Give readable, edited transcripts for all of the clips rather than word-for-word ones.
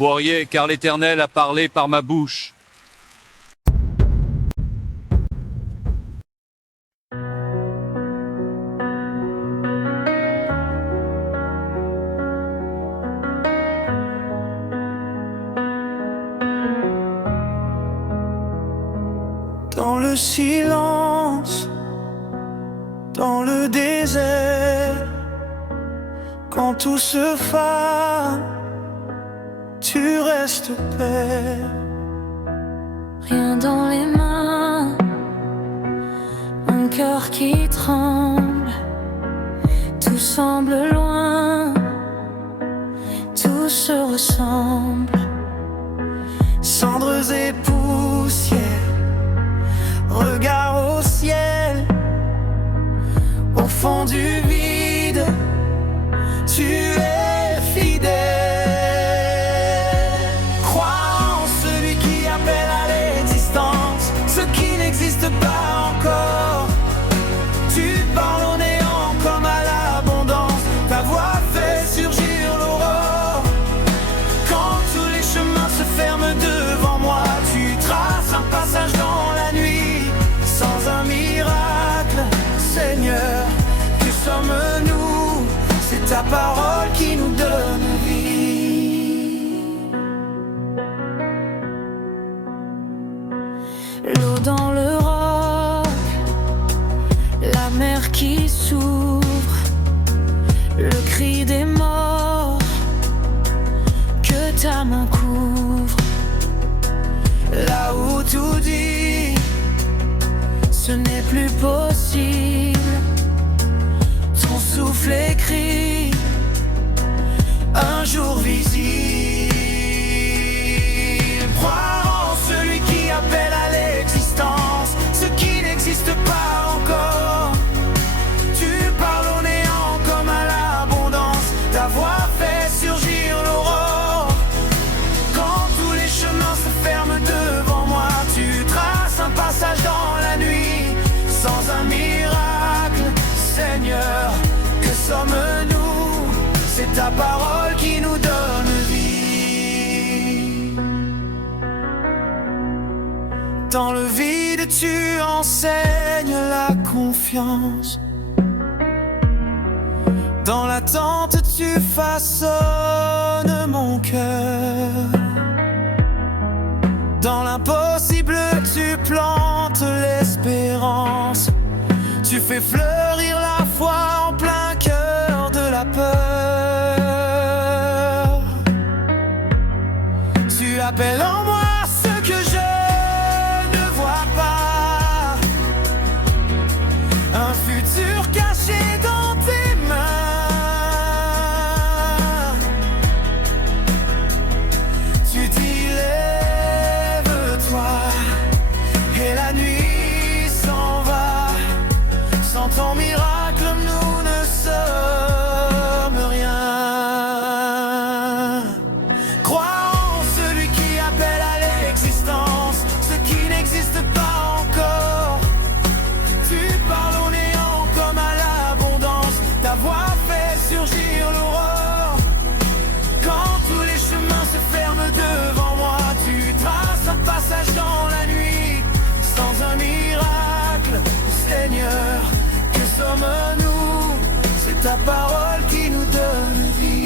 boiriez, car l'Éternel a parlé par ma bouche. Dans le silence, dans le désert, quand tout se fane, tu restes père. Rien dans les mains, mon cœur qui tremble, tout semble loin, tout se ressemble. Cendres et poussière, regard au ciel, au fond du vide, tu es fidèle. Crois en celui qui appelle à l'existence ce qui n'existe pas encore. Tu parles au néant comme à l'abondance, ta voix fait surgir l'aurore. Quand tous les chemins se ferment devant moi, tu traces un passage dans la nuit. Sans un miracle, Seigneur, que sommes-nous? C'est ta parole qui nous donne vie. L'eau dans le roc, la mer qui s'ouvre, le cri des morts que ta main couvre. Là où tout dit, ce n'est plus possible. Ton souffle écrit, un jour visible. Croire en celui qui appelle à l'existence ce qui n'existe pas encore. Tu parles au néant comme à l'abondance, ta voix fait surgir l'aurore. Quand tous les chemins se ferment devant moi, tu traces un passage dans la nuit. Sans un miracle, Seigneur, que sommes-nous? C'est ta parole qui nous donne vie. Dans le vide, tu enseignes la confiance. Dans l'attente, tu façonnes mon cœur. Dans l'impossible, tu plantes l'espérance. Tu fais fleurir la foi en plein cœur de la peur. Tu appelles en moi ce que je ne vois pas. Un futur caché dans tes mains. Tu dis lève-toi et la nuit s'en va. Sans ton miracle, nous ne sommes rien. Crois en celui qui appelle à l'existence ce qui n'existe pas encore. Tu parles au néant comme à l'abondance, ta voix fait surgir l'aurore. Quand tous les chemins se ferment devant moi, tu traces un passage dans la nuit. Sans un miracle, Seigneur, que sommes-nous? C'est ta parole qui nous donne vie.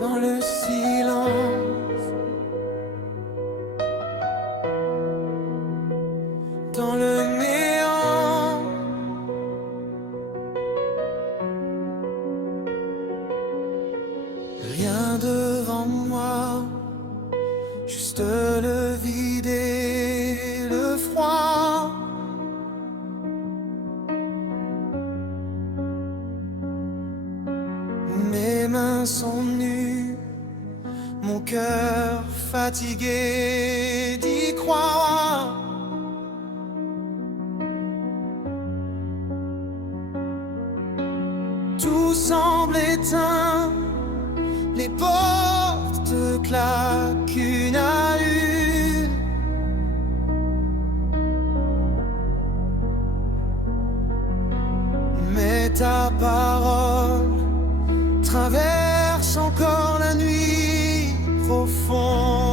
Dans le silence, dans le néant, rien devant moi, juste le vide et le froid. Mes mains sont nues mon cœur fatigué d'y croire. Tout semble éteint, les portes claquent une à une. Mais ta parole traverse encore la nuit profonde.